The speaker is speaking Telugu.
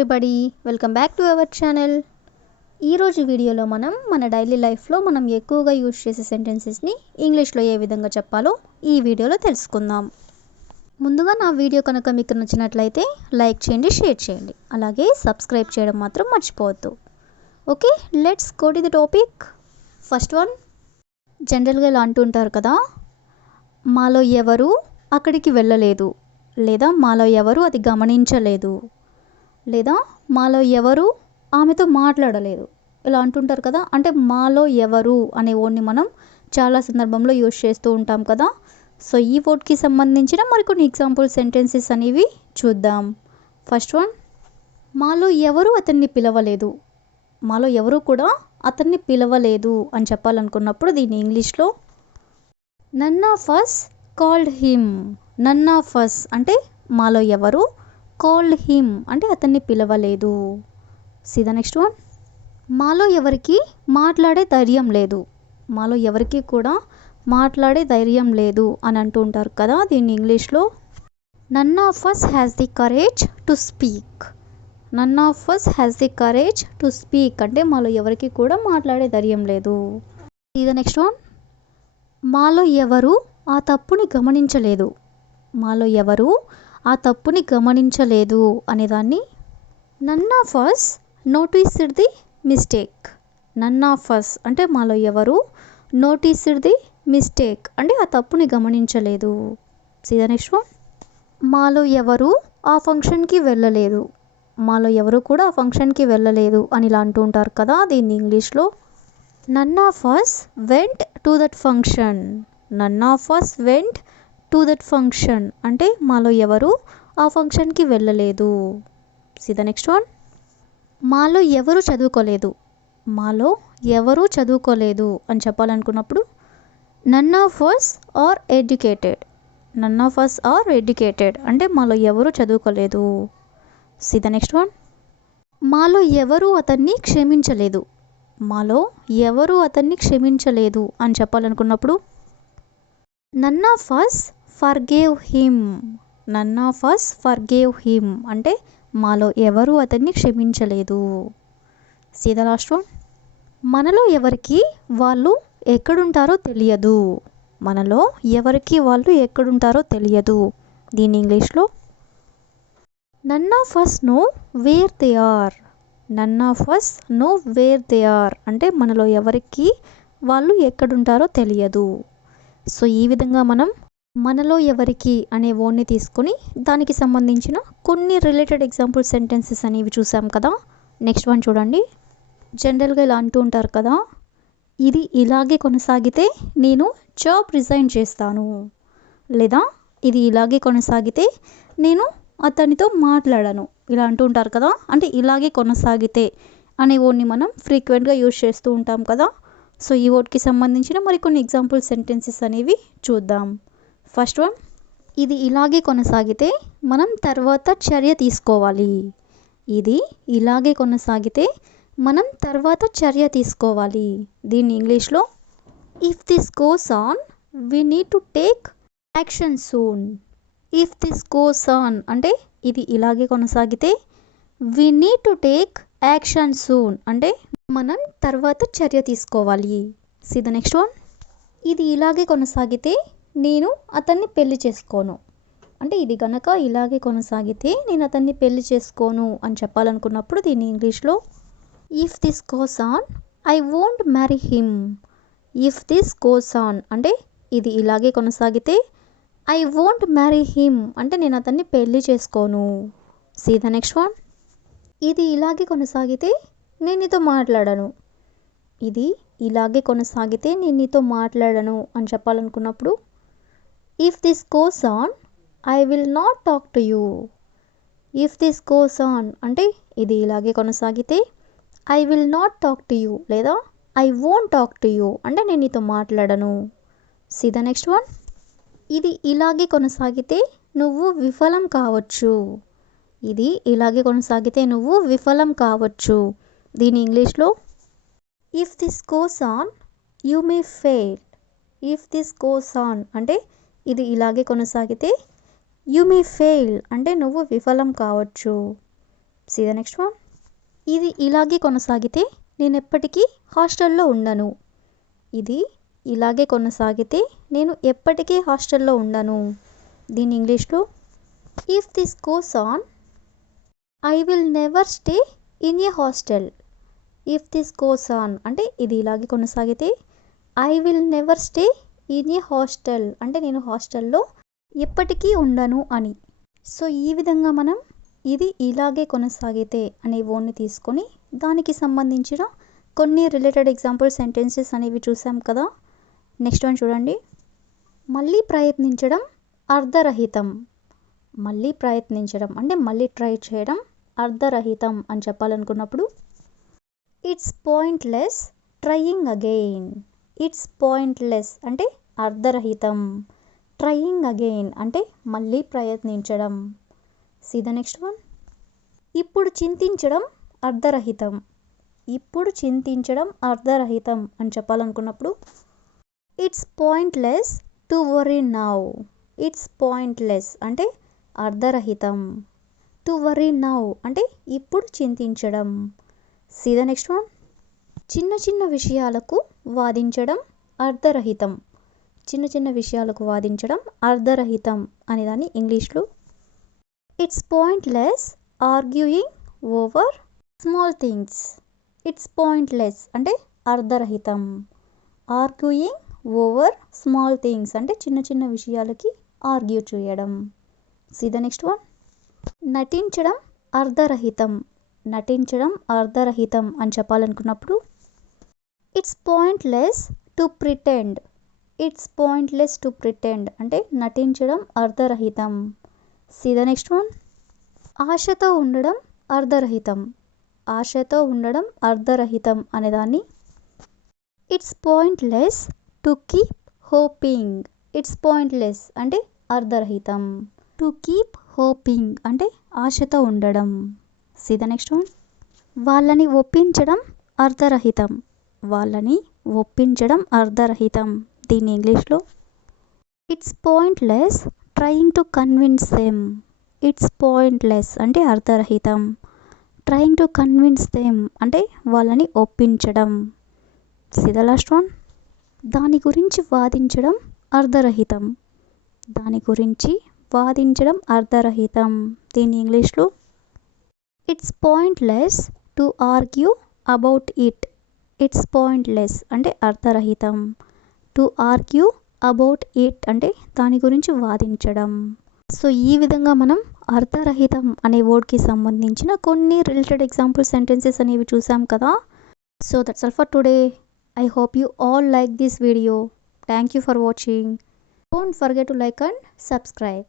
Everybody, welcome back to our channel. ఈరోజు వీడియోలో మన డైలీ లైఫ్లో మనం ఎక్కువగా యూజ్ చేసే సెంటెన్సెస్ని ఇంగ్లీష్లో ఏ విధంగా చెప్పాలో ఈ వీడియోలో తెలుసుకుందాం. ముందుగా నా వీడియో కనుక మీకు నచ్చినట్లయితే లైక్ చేయండి, షేర్ చేయండి, అలాగే సబ్స్క్రైబ్ చేయడం మాత్రం మర్చిపోవద్దు. Okay, let's go to the topic. First one, జనరల్గా ఇలా అంటుంటారు కదా, మాలో ఎవరు అక్కడికి వెళ్ళలేదు, లేదా మాలో ఎవరు అది గమనించలేదు, లేదా మాలో ఎవరు ఆమెతో మాట్లాడలేదు, ఇలా అంటుంటారు కదా. అంటే మాలో ఎవరు అనే వర్డ్ని మనం చాలా సందర్భంలో యూజ్ చేస్తూ ఉంటాం కదా. సో ఈ వర్డ్కి సంబంధించిన మరికొన్ని ఎగ్జాంపుల్ సెంటెన్సెస్ అనేవి చూద్దాం. ఫస్ట్ వన్, మాలో ఎవరు అతన్ని పిలవలేదు. మాలో ఎవరు కూడా అతన్ని పిలవలేదు అని చెప్పాలనుకున్నప్పుడు దీన్ని ఇంగ్లీష్లో none of us called him. None of us అంటే మాలో ఎవరు, కాల్డ్ హిమ్ అంటే అతన్ని పిలవలేదు. సీ ద నెక్స్ట్ వన్, మాలో ఎవరికి మాట్లాడే ధైర్యం లేదు. మాలో ఎవరికి కూడా మాట్లాడే ధైర్యం లేదు అని అంటూ ఉంటారు కదా. దీన్ని ఇంగ్లీష్లో none of us has the courage to speak. None of us has the courage to speak అంటే మాలో ఎవరికి కూడా మాట్లాడే ధైర్యం లేదు. సీ ద నెక్స్ట్ వన్, మాలో ఎవరు ఆ తప్పుని గమనించలేదు. మాలో ఎవరు ఆ తప్పుని గమనించలేదు అనేదాన్ని none of us noticed the mistake. None of us అంటే మాలో ఎవరు నోటీస్డ్ ది మిస్టేక్ అంటే ఆ తప్పుని గమనించలేదు. సీ ద నెక్స్ట్ వన్, మాలో ఎవరు ఆ ఫంక్షన్కి వెళ్ళలేదు. మాలో ఎవరు కూడా ఆ ఫంక్షన్కి వెళ్ళలేదు అని ఇలా అంటూ ఉంటారు కదా. దీన్ని ఇంగ్లీష్లో none of us went to that function. None of us went to that function అంటే మాలో ఎవరు ఆ ఫంక్షన్కి వెళ్ళలేదు. సీ ద నెక్స్ట్ వన్, మాలో ఎవరు చదువుకోలేదు. మాలో ఎవరు చదువుకోలేదు అని చెప్పాలనుకున్నప్పుడు none of us are educated. None of us are educated అంటే మాలో ఎవరు చదువుకోలేదు. సీ ద నెక్స్ట్ వన్, మాలో ఎవరు అతన్ని క్షమించలేదు. మాలో ఎవరు అతన్ని క్షమించలేదు అని చెప్పాలనుకున్నప్పుడు none of us forgave him. None of us forgave him అంటే మాలో ఎవరు అతన్ని క్షమించలేదు. సీ ద లాస్ట్ వన్, మనలో ఎవరికి వాళ్ళు ఎక్కడుంటారో తెలియదు. మనలో ఎవరికి వాళ్ళు ఎక్కడుంటారో తెలియదు. దీని ఇంగ్లీష్లో none of us know where they are. None of us know where they are అంటే మనలో ఎవరికి వాళ్ళు ఎక్కడుంటారో తెలియదు. సో ఈ విధంగా మనం మనలో ఎవరికి అనే వర్డ్ని తీసుకొని దానికి సంబంధించిన కొన్ని రిలేటెడ్ ఎగ్జాంపుల్ సెంటెన్సెస్ అనేవి చూసాం కదా. నెక్స్ట్ వన్ చూడండి. జనరల్గా ఇలా అంటూ ఉంటారు కదా, ఇది ఇలాగే కొనసాగితే నేను జాబ్ రిజైన్ చేస్తాను, లేదా ఇది ఇలాగే కొనసాగితే నేను అతనితో మాట్లాడను, ఇలా అంటూ ఉంటారు కదా. అంటే ఇలాగే కొనసాగితే అనే వర్డ్ని మనం ఫ్రీక్వెంట్గా యూజ్ చేస్తూ ఉంటాం కదా. సో ఈ వర్డ్కి సంబంధించిన మరికొన్ని ఎగ్జాంపుల్ సెంటెన్సెస్ అనేవి చూద్దాం. ఫస్ట్ వన్, ఇది ఇలాగే కొనసాగితే మనం తర్వాత చర్య తీసుకోవాలి. ఇది ఇలాగే కొనసాగితే మనం తర్వాత చర్య తీసుకోవాలి. దీన్ని ఇంగ్లీష్లో if this goes on we need to take action soon. If this goes on అంటే ఇది ఇలాగే కొనసాగితే we need to take action soon అంటే మనం తర్వాత చర్య తీసుకోవాలి. సీ ద నెక్స్ట్ వన్, ఇది ఇలాగే కొనసాగితే నేను అతన్ని పెళ్లి చేసుకోను. అంటే ఇది గనక ఇలాగే కొనసాగితే నేను అతన్ని పెళ్లి చేసుకోను అని చెప్పాలనుకున్నప్పుడు దీన్ని ఇంగ్లీష్లో if this goes on I won't marry him. If this goes on అంటే ఇది ఇలాగే కొనసాగితే ఐ వోంట్ మ్యారీ హిమ్ అంటే నేను అతన్ని పెళ్లి చేసుకోను. సీ ద నెక్స్ట్ వన్, ఇది ఇలాగే కొనసాగితే నేను నీతో మాట్లాడను. ఇది ఇలాగే కొనసాగితే నేను నీతో మాట్లాడను అని చెప్పాలనుకున్నప్పుడు if this goes on I will not talk to you. If this goes on అంటే ఇది ఇలాగే కొనసాగితే I will not talk to you లేదా I won't talk to you అంటే నేను నీతో మాట్లాడను. సీ ద నెక్స్ట్ వన్, ఇది ఇలాగే కొనసాగితే నువ్వు విఫలం కావచ్చు. ఇది ఇలాగే కొనసాగితే నువ్వు విఫలం కావచ్చు. దీని ఇంగ్లీష్లో if this goes on you may fail. If this goes on అంటే ఇది ఇలాగే కొనసాగితే యూ మే ఫెయిల్ అంటే నువ్వు విఫలం కావచ్చు. See the next one. ఇది ఇలాగే కొనసాగితే నేను ఎప్పటికీ హాస్టల్లో ఉండను. ఇది ఇలాగే కొనసాగితే నేను ఎప్పటికీ హాస్టల్లో ఉండను. దీని ఇంగ్లీష్లో if this goes on I will never stay in a hostel. If this goes on అంటే ఇది ఇలాగే కొనసాగితే, I will never stay in a hostel అంటే నేను హాస్టల్లో ఎప్పటికీ ఉండను అని. సో ఈ విధంగా మనం ఇది ఇలాగే కొనసాగితే అనే వర్డ్ని తీసుకొని దానికి సంబంధించిన కొన్ని రిలేటెడ్ ఎగ్జాంపుల్ సెంటెన్సెస్ అనేవి చూసాం కదా. నెక్స్ట్ వన్ చూడండి. మళ్ళీ ప్రయత్నించడం అర్ధరహితం. మళ్ళీ ప్రయత్నించడం అంటే మళ్ళీ ట్రై చేయడం అర్ధరహితం అని చెప్పాలనుకున్నప్పుడు it's pointless trying again. It's pointless అంటే అర్ధరహితం. ట్రయింగ్ అగైన్ అంటే మళ్ళీ ప్రయత్నించడం. See the next one. ఇప్పుడు చింతించడం అర్ధరహితం. ఇప్పుడు చింతించడం అర్ధరహితం అని చెప్పాలనుకున్నప్పుడు it's pointless to worry now. It's pointless అంటే అర్ధరహితం. టు వరీ నౌ అంటే ఇప్పుడు చింతించడం. See the next one. చిన్న చిన్న విషయాలకు వాదించడం అర్ధరహితం. చిన్న చిన్న విషయాలకు వాదించడం అర్ధరహితం అనే దాన్ని ఇంగ్లీష్లో it's pointless arguing over small things. It's pointless అంటే అర్ధరహితం. ఆర్గ్యూయింగ్ ఓవర్ స్మాల్ థింగ్స్ అంటే చిన్న చిన్న విషయాలకి ఆర్గ్యూ చేయడం. See the next one. నటించడం అర్ధరహితం. నటించడం అర్ధరహితం అని చెప్పాలనుకున్నప్పుడు it's pointless to pretend. It's pointless to pretend అంటే నటించడం అర్ధరహితం. See the next one. ఆశతో ఉండడం అర్ధరహితం. ఆశతో ఉండడం అర్ధరహితం అనేదాన్ని it's pointless to keep hoping. It's pointless అంటే అర్ధరహితం. టు కీప్ హోపింగ్ అంటే ఆశతో ఉండడం. See the next one. వాళ్ళని ఒప్పించడం అర్ధరహితం. వాళ్ళని ఒప్పించడం అర్ధరహితం. దీన్ని ఇంగ్లీష్లో it's pointless trying to convince them. It's pointless అంటే అర్ధరహితం. ట్రయింగ్ టు కన్విన్స్ దెమ్ అంటే వాళ్ళని ఒప్పించడం. See the last one. దాని గురించి వాదించడం అర్ధరహితం. దాని గురించి వాదించడం అర్ధరహితం. దీని ఇంగ్లీష్లో it's pointless to argue about it. It's pointless అంటే అర్ధరహితం. టు ఆర్గ్యూ అబౌట్ ఇట్ అంటే దాని గురించి వాదించడం. సో ఈ విధంగా మనం అర్ధరహితం అనే వర్డ్కి సంబంధించిన కొన్ని రిలేటెడ్ ఎగ్జాంపుల్ సెంటెన్సెస్ అనేవి చూసాం కదా. So that's all for today. I hope you all like this video. Thank you for watching. Don't forget to like and subscribe.